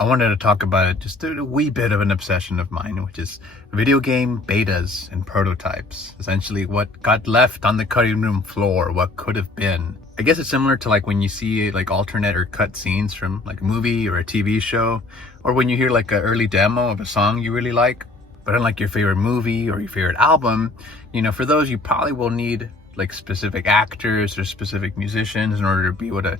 I wanted to talk about just a wee bit of an obsession of mine, which is video game betas and prototypes. Essentially what got left on the cutting room floor, what could have been. I guess it's similar to like when you see like alternate or cut scenes from like a movie or a TV show, or when you hear like an early demo of a song you really like. But unlike your favorite movie or your favorite album, for those you probably will need like specific actors or specific musicians in order to be able to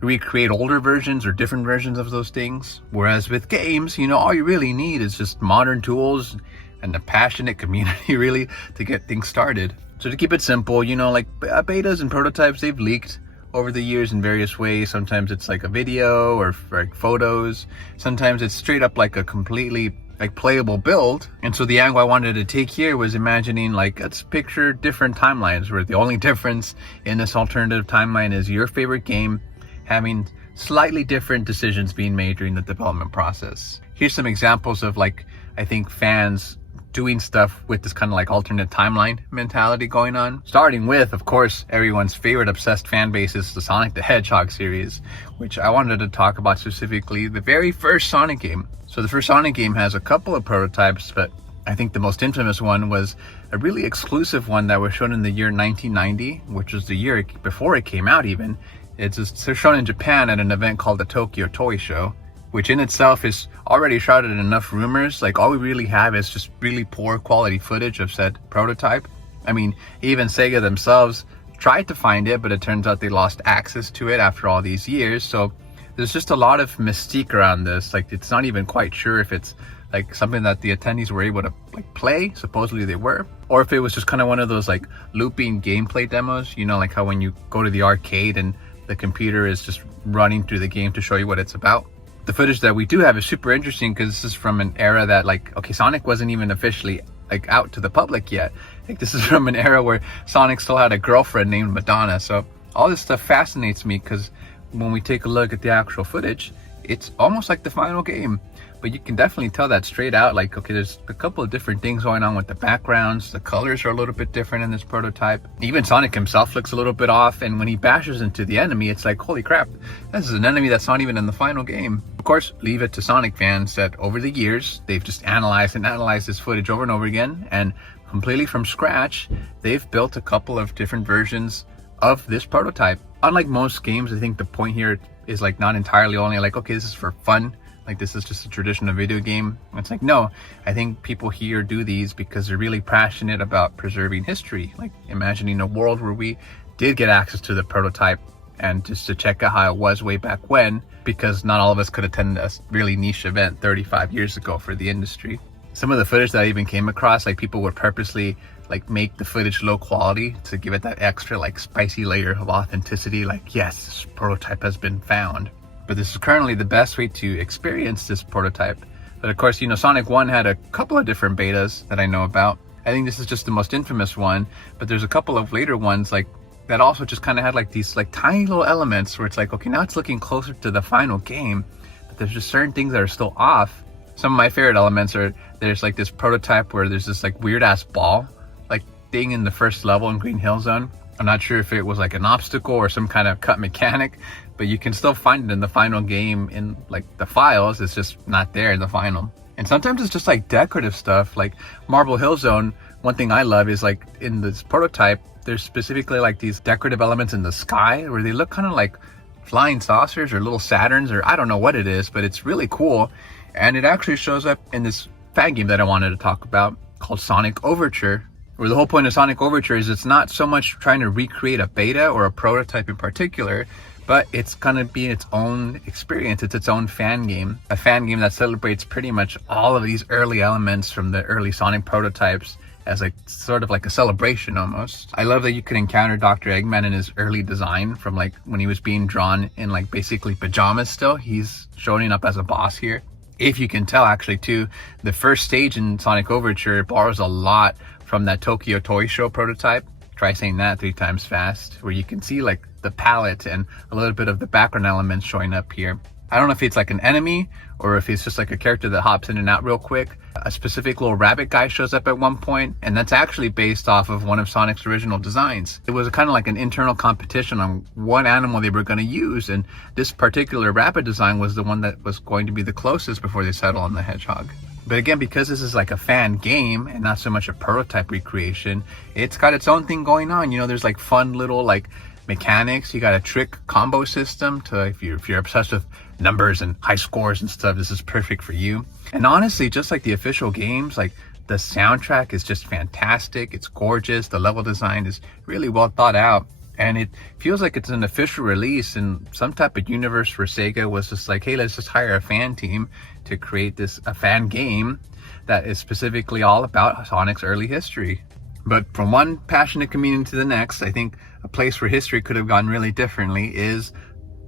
recreate older versions or different versions of those things. Whereas with games, all you really need is just modern tools and a passionate community really to get things started. So to keep it simple, like betas and prototypes, they've leaked over the years in various ways. Sometimes it's like a video or like photos. Sometimes it's straight up like a completely like playable build. And so the angle I wanted to take here was imagining like, let's picture different timelines where the only difference in this alternative timeline is your favorite game having slightly different decisions being made during the development process. Here's some examples of like, I think fans doing stuff with this kind of like alternate timeline mentality going on. Starting with, of course, everyone's favorite obsessed fan base is the Sonic the Hedgehog series, which I wanted to talk about specifically the very first Sonic game. So the first Sonic game has a couple of prototypes, but I think the most infamous one was a really exclusive one that was shown in the year 1990, which was the year before it came out even. It's shown in Japan at an event called the Tokyo Toy Show, which in itself is already shrouded in enough rumors. Like all we really have is just really poor quality footage of said prototype. I mean, even Sega themselves tried to find it, but it turns out they lost access to it after all these years. So there's just a lot of mystique around this. Like it's not even quite sure if it's like something that the attendees were able to like play, supposedly they were, or if it was just kind of one of those like looping gameplay demos, like how when you go to the arcade and the computer is just running through the game to show you what it's about. The footage that we do have is super interesting because this is from an era that Sonic wasn't even officially like out to the public yet. Like this is from an era where Sonic still had a girlfriend named Madonna. So all this stuff fascinates me because when we take a look at the actual footage, it's almost like the final game. But you can definitely tell that straight out, like, okay, there's a couple of different things going on with the backgrounds. The colors are a little bit different in this prototype. Even Sonic himself looks a little bit off. And when he bashes into the enemy, it's like, holy crap, this is an enemy that's not even in the final game. Of course, leave it to Sonic fans that over the years, they've just analyzed this footage over and over again. And completely from scratch, they've built a couple of different versions of this prototype. Unlike most games, I think the point here is like not entirely only like, okay, this is for fun. Like this is just a traditional video game. It's like, no, I think people here do these because they're really passionate about preserving history. Like imagining a world where we did get access to the prototype and just to check out how it was way back when, because not all of us could attend a really niche event 35 years ago for the industry. Some of the footage that I even came across, like people would purposely like make the footage low quality to give it that extra like spicy layer of authenticity. Like, yes, this prototype has been found. But this is currently the best way to experience this prototype. But of course, Sonic 1 had a couple of different betas that I know about. I think this is just the most infamous one, but there's a couple of later ones like that also just kind of had like these like tiny little elements where it's like, okay, now it's looking closer to the final game, but there's just certain things that are still off. Some of my favorite elements are there's like this prototype where there's this like weird ass ball like thing in the first level in Green Hill Zone. I'm not sure if it was like an obstacle or some kind of cut mechanic, but you can still find it in the final game in like the files. It's just not there in the final. And sometimes it's just like decorative stuff like Marble Hill Zone. One thing I love is like in this prototype, there's specifically like these decorative elements in the sky where they look kind of like flying saucers or little Saturns, or I don't know what it is, but it's really cool. And it actually shows up in this fan game that I wanted to talk about called Sonic Overture, where the whole point of Sonic Overture is it's not so much trying to recreate a beta or a prototype in particular, but it's gonna be its own experience. It's its own fan game. A fan game that celebrates pretty much all of these early elements from the early Sonic prototypes as like sort of like a celebration almost. I love that you can encounter Dr. Eggman in his early design from like when he was being drawn in like basically pajamas still. He's showing up as a boss here. If you can tell actually too, the first stage in Sonic Overture borrows a lot from that Tokyo Toy Show prototype. Try saying that 3 times fast, where you can see like the palette and a little bit of the background elements showing up here. I don't know if it's like an enemy or if it's just like a character that hops in and out real quick. A specific little rabbit guy shows up at one point, and that's actually based off of one of Sonic's original designs. It was kind of like an internal competition on what animal they were going to use, and this particular rabbit design was the one that was going to be the closest before they settled on the hedgehog. But again, because this is like a fan game and not so much a prototype recreation, it's got its own thing going on. You know, there's like fun little like mechanics. You got a trick combo system to, if you're obsessed with numbers and high scores and stuff, this is perfect for you. And honestly, just like the official games, like the soundtrack is just fantastic. It's gorgeous. The level design is really well thought out, and it feels like it's an official release in some type of universe where Sega was just like, hey, let's just hire a fan team to create a fan game that is specifically all about Sonic's early history. But from one passionate community to the next, I think a place where history could have gone really differently is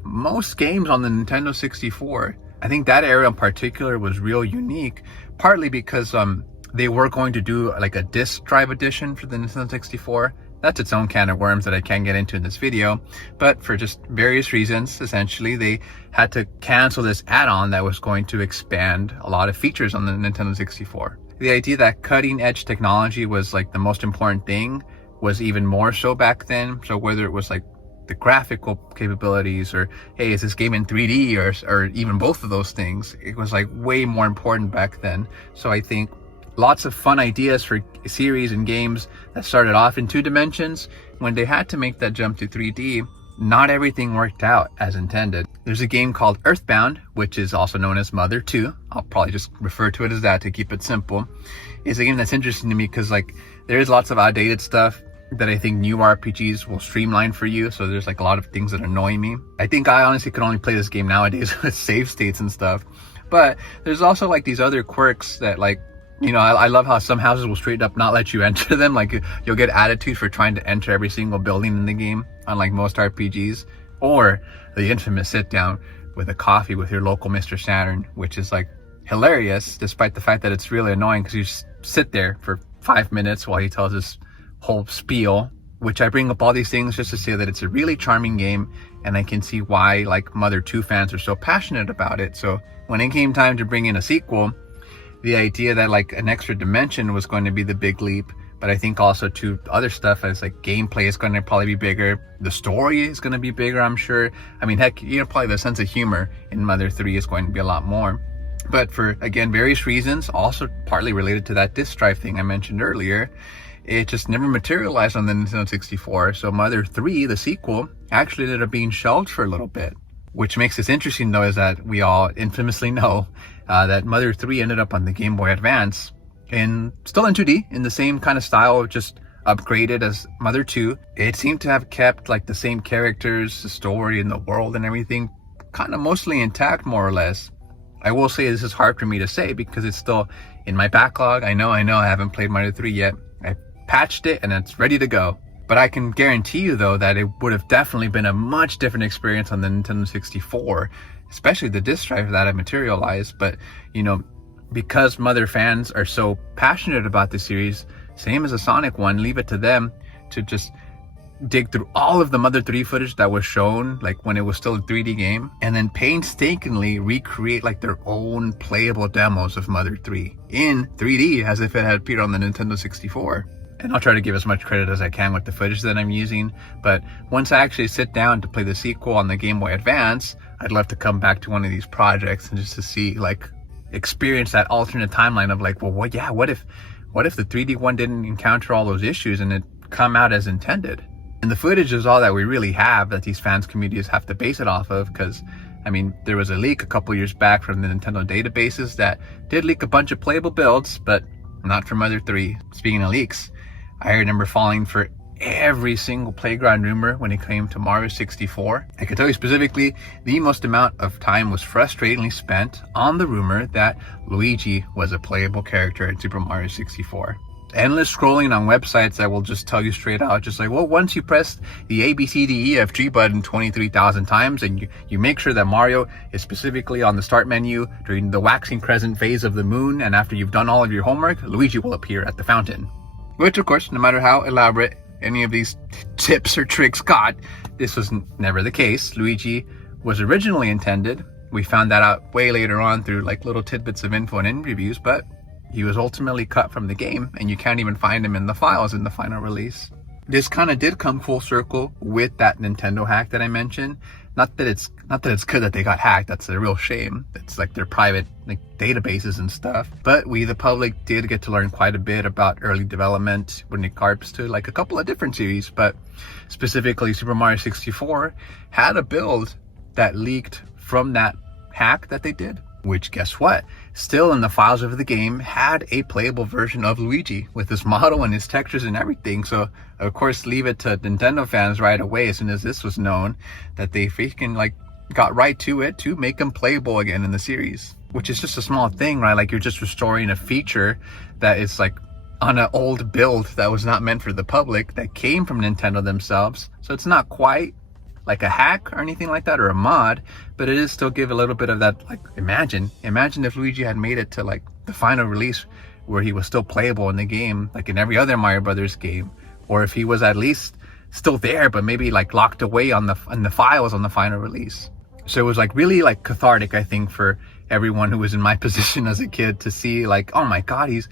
most games on the Nintendo 64. I think that era in particular was real unique, partly because they were going to do like a disc drive edition for the Nintendo 64. That's its own can of worms that I can't get into in this video, but for just various reasons, essentially, they had to cancel this add-on that was going to expand a lot of features on the Nintendo 64. The idea that cutting edge technology was like the most important thing was even more so back then. So whether it was like the graphical capabilities or, hey, is this game in 3D or even both of those things, it was like way more important back then. So I think lots of fun ideas for series and games that started off in 2 dimensions, when they had to make that jump to 3D, not everything worked out as intended. There's a game called Earthbound, which is also known as Mother 2. I'll probably just refer to it as that to keep it simple. It's a game that's interesting to me because like there is lots of outdated stuff that I think new RPGs will streamline for you. So there's like a lot of things that annoy me. I think I honestly could only play this game nowadays with save states and stuff. But there's also like these other quirks that like, you know, I love how some houses will straight up not let you enter them. Like you'll get attitude for trying to enter every single building in the game, unlike most RPGs. Or the infamous sit down with a coffee with your local Mr. Saturn, which is like hilarious, despite the fact that it's really annoying because you sit there for 5 minutes while he tells his whole spiel. Which I bring up all these things just to say that it's a really charming game, and I can see why like Mother 2 fans are so passionate about it. So when it came time to bring in a sequel, the idea that like an extra dimension was going to be the big leap, but I think also to other stuff as like gameplay is going to probably be bigger. The story is going to be bigger, I'm sure. I mean, heck, you know, probably the sense of humor in Mother 3 is going to be a lot more. But for, again, various reasons, also partly related to that disc drive thing I mentioned earlier, it just never materialized on the Nintendo 64. So Mother 3, the sequel, actually ended up being shelved for a little bit. Which makes this interesting, though, is that we all infamously know that Mother 3 ended up on the Game Boy Advance, and still in 2D, in the same kind of style, just upgraded as Mother 2. It seemed to have kept like the same characters, the story, and the world and everything kind of mostly intact, more or less. I will say this is hard for me to say because it's still in my backlog. I know I haven't played Mother 3 yet. I patched it and it's ready to go. But I can guarantee you, though, that it would have definitely been a much different experience on the Nintendo 64, especially the disc drive that had materialized. But, you know, because Mother fans are so passionate about the series, same as the Sonic one, leave it to them to just dig through all of the Mother 3 footage that was shown, like when it was still a 3D game, and then painstakingly recreate like their own playable demos of Mother 3 in 3D as if it had appeared on the Nintendo 64. And I'll try to give as much credit as I can with the footage that I'm using. But once I actually sit down to play the sequel on the Game Boy Advance, I'd love to come back to one of these projects and just to see, like, experience that alternate timeline of like, well, what if the 3D one didn't encounter all those issues and it come out as intended? And the footage is all that we really have that these fans communities have to base it off of, because I mean, there was a leak a couple years back from the Nintendo databases that did leak a bunch of playable builds, but not for Mother 3. Speaking of leaks, I remember falling for every single playground rumor when it came to Mario 64. I can tell you specifically, the most amount of time was frustratingly spent on the rumor that Luigi was a playable character in Super Mario 64. Endless scrolling on websites that will just tell you straight out, just like, well, once you press the A, B, C, D, E, F, G button 23,000 times and you make sure that Mario is specifically on the start menu during the waxing crescent phase of the moon, and after you've done all of your homework, Luigi will appear at the fountain. Which, of course, no matter how elaborate any of these tips or tricks got, this was never the case. Luigi was originally intended We found that out way later on through like little tidbits of info and interviews, but he was ultimately cut from the game, and you can't even find him in the files in the final release. This kind of did come full circle with that Nintendo hack that I mentioned. Not that it's good that they got hacked. That's a real shame. It's like their private like databases and stuff. But we, the public, did get to learn quite a bit about early development when it comes to like a couple of different series. But specifically, Super Mario 64 had a build that leaked from that hack that they did. Which, guess what? Still in the files of the game had a playable version of Luigi with his model and his textures and everything. So, of course, leave it to Nintendo fans right away as soon as this was known that they freaking like got right to it to make him playable again in the series. Which is just a small thing, right? Like you're just restoring a feature that is like on an old build that was not meant for the public, that came from Nintendo themselves. So it's not quite like a hack or anything like that, or a mod, but it is still give a little bit of that, like, imagine if Luigi had made it to like the final release where he was still playable in the game, like in every other Mario Brothers game, or if he was at least still there, but maybe like locked away in the files on the final release. So it was like really like cathartic, I think, for everyone who was in my position as a kid to see like, oh my God, this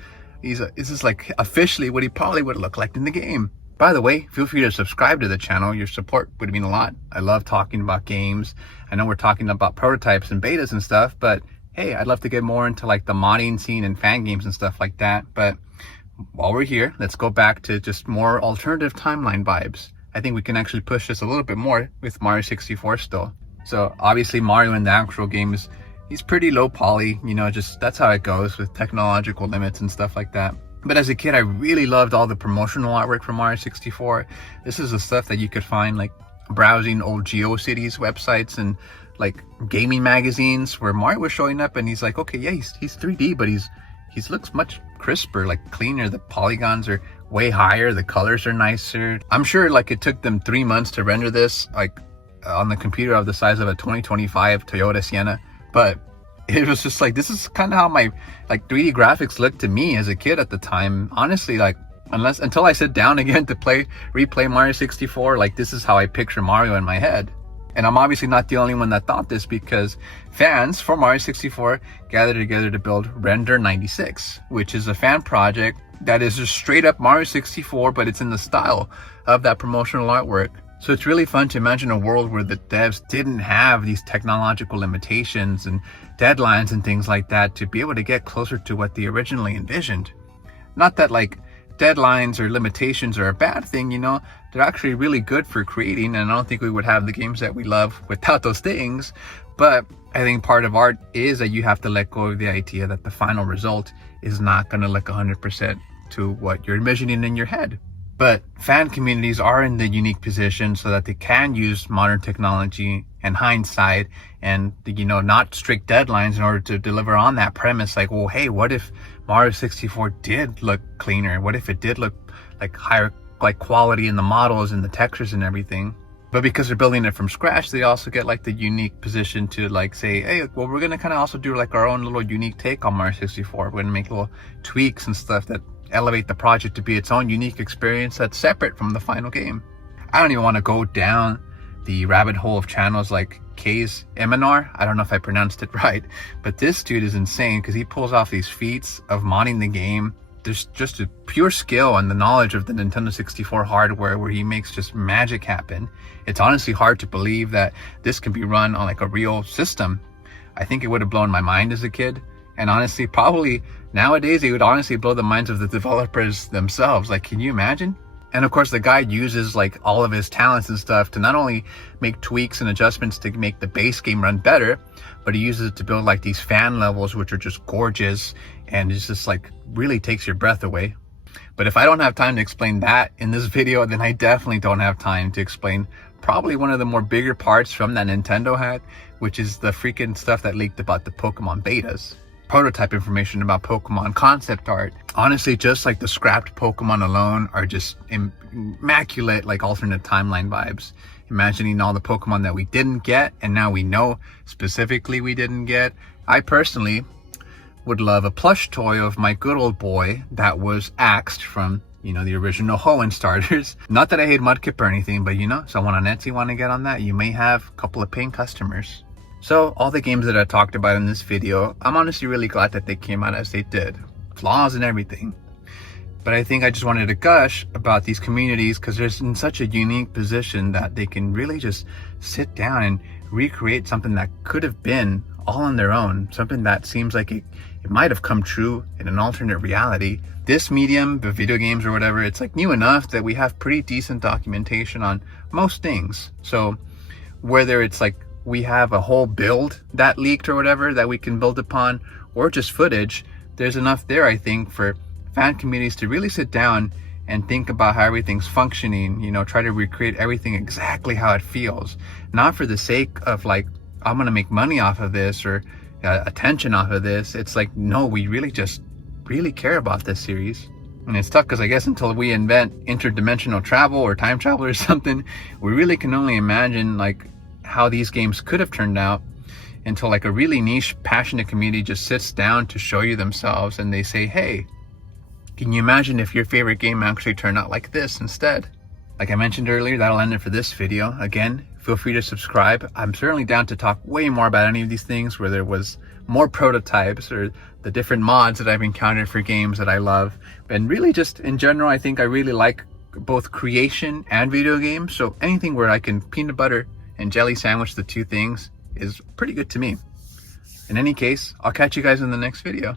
is like officially what he probably would look like in the game. By the way, feel free to subscribe to the channel. Your support would mean a lot. I love talking about games. I know we're talking about prototypes and betas and stuff, but hey, I'd love to get more into like the modding scene and fan games and stuff like that. But while we're here, let's go back to just more alternative timeline vibes. I think we can actually push this a little bit more with Mario 64 still. So obviously Mario in the actual game he's pretty low poly, you know, just that's how it goes with technological limits and stuff like that. But as a kid, I really loved all the promotional artwork from Mario 64. This is the stuff that you could find like browsing old GeoCities websites and like gaming magazines where Mario was showing up, and he's like, okay, yeah, he's 3D, but he looks much crisper, like cleaner. The polygons are way higher, the colors are nicer. I'm sure like it took them 3 months to render this like on the computer of the size of a 2025 Toyota Sienna, but it was just like, this is kind of how my like 3D graphics looked to me as a kid at the time. Honestly, like until I sit down again to replay Mario 64, like this is how I picture Mario in my head. And I'm obviously not the only one that thought this, because fans for Mario 64 gathered together to build Render 96, which is a fan project that is just straight up Mario 64, but it's in the style of that promotional artwork. So it's really fun to imagine a world where the devs didn't have these technological limitations and deadlines and things like that to be able to get closer to what they originally envisioned. Not that like deadlines or limitations are a bad thing, you know, they're actually really good for creating, and I don't think we would have the games that we love without those things. But I think part of art is that you have to let go of the idea that the final result is not going to look 100% to what you're envisioning in your head. But fan communities are in the unique position so that they can use modern technology and hindsight and, you know, not strict deadlines in order to deliver on that premise. Like, well, hey, what if Mario 64 did look cleaner? What if it did look like higher like quality in the models and the textures and everything? But because they're building it from scratch, they also get like the unique position to like say, hey, well, we're going to kind of also do like our own little unique take on Mario 64. We're going to make little tweaks and stuff that elevate the project to be its own unique experience that's separate from the final game. I don't even want to go down the rabbit hole of channels like K's Eminar. I don't know if I pronounced it right, but this dude is insane because he pulls off these feats of modding the game. There's just a pure skill and the knowledge of the Nintendo 64 hardware where he makes just magic happen. It's honestly hard to believe that this can be run on like a real system. I think it would have blown my mind as a kid. And honestly, probably nowadays, it would honestly blow the minds of the developers themselves. Like, can you imagine? And of course, the guy uses like all of his talents and stuff to not only make tweaks and adjustments to make the base game run better, but he uses it to build like these fan levels, which are just gorgeous. And it's just like really takes your breath away. But if I don't have time to explain that in this video, then I definitely don't have time to explain probably one of the more bigger parts from that Nintendo hack, which is the freaking stuff that leaked about the Pokemon betas. Prototype information about Pokemon, concept art. Honestly, just like the scrapped Pokemon alone are just immaculate, like alternate timeline vibes. Imagining all the Pokemon that we didn't get, and now we know specifically we didn't get. I personally would love a plush toy of my good old boy that was axed from, you know, the original Hoenn starters. Not that I hate Mudkip or anything, but you know, someone on Etsy want to get on that, you may have a couple of paying customers. So all the games that I talked about in this video, I'm honestly really glad that they came out as they did. Flaws and everything. But I think I just wanted to gush about these communities because they're in such a unique position that they can really just sit down and recreate something that could have been all on their own. Something that seems like it might have come true in an alternate reality. This medium, the video games or whatever, it's like new enough that we have pretty decent documentation on most things. So whether it's like we have a whole build that leaked or whatever that we can build upon, or just footage, there's enough there, I think, for fan communities to really sit down and think about how everything's functioning, you know, try to recreate everything exactly how it feels. Not for the sake of like, I'm gonna make money off of this or attention off of this. It's like, no, we really just really care about this series. And it's tough because I guess until we invent interdimensional travel or time travel or something, we really can only imagine like how these games could have turned out, until like a really niche, passionate community just sits down to show you themselves and they say, hey, can you imagine if your favorite game actually turned out like this instead? Like I mentioned earlier, that'll end it for this video. Again, feel free to subscribe. I'm certainly down to talk way more about any of these things, where there was more prototypes or the different mods that I've encountered for games that I love. And really just in general, I think I really like both creation and video games. So anything where I can peanut butter and jelly sandwich the two things is pretty good to me. In any case, I'll catch you guys in the next video.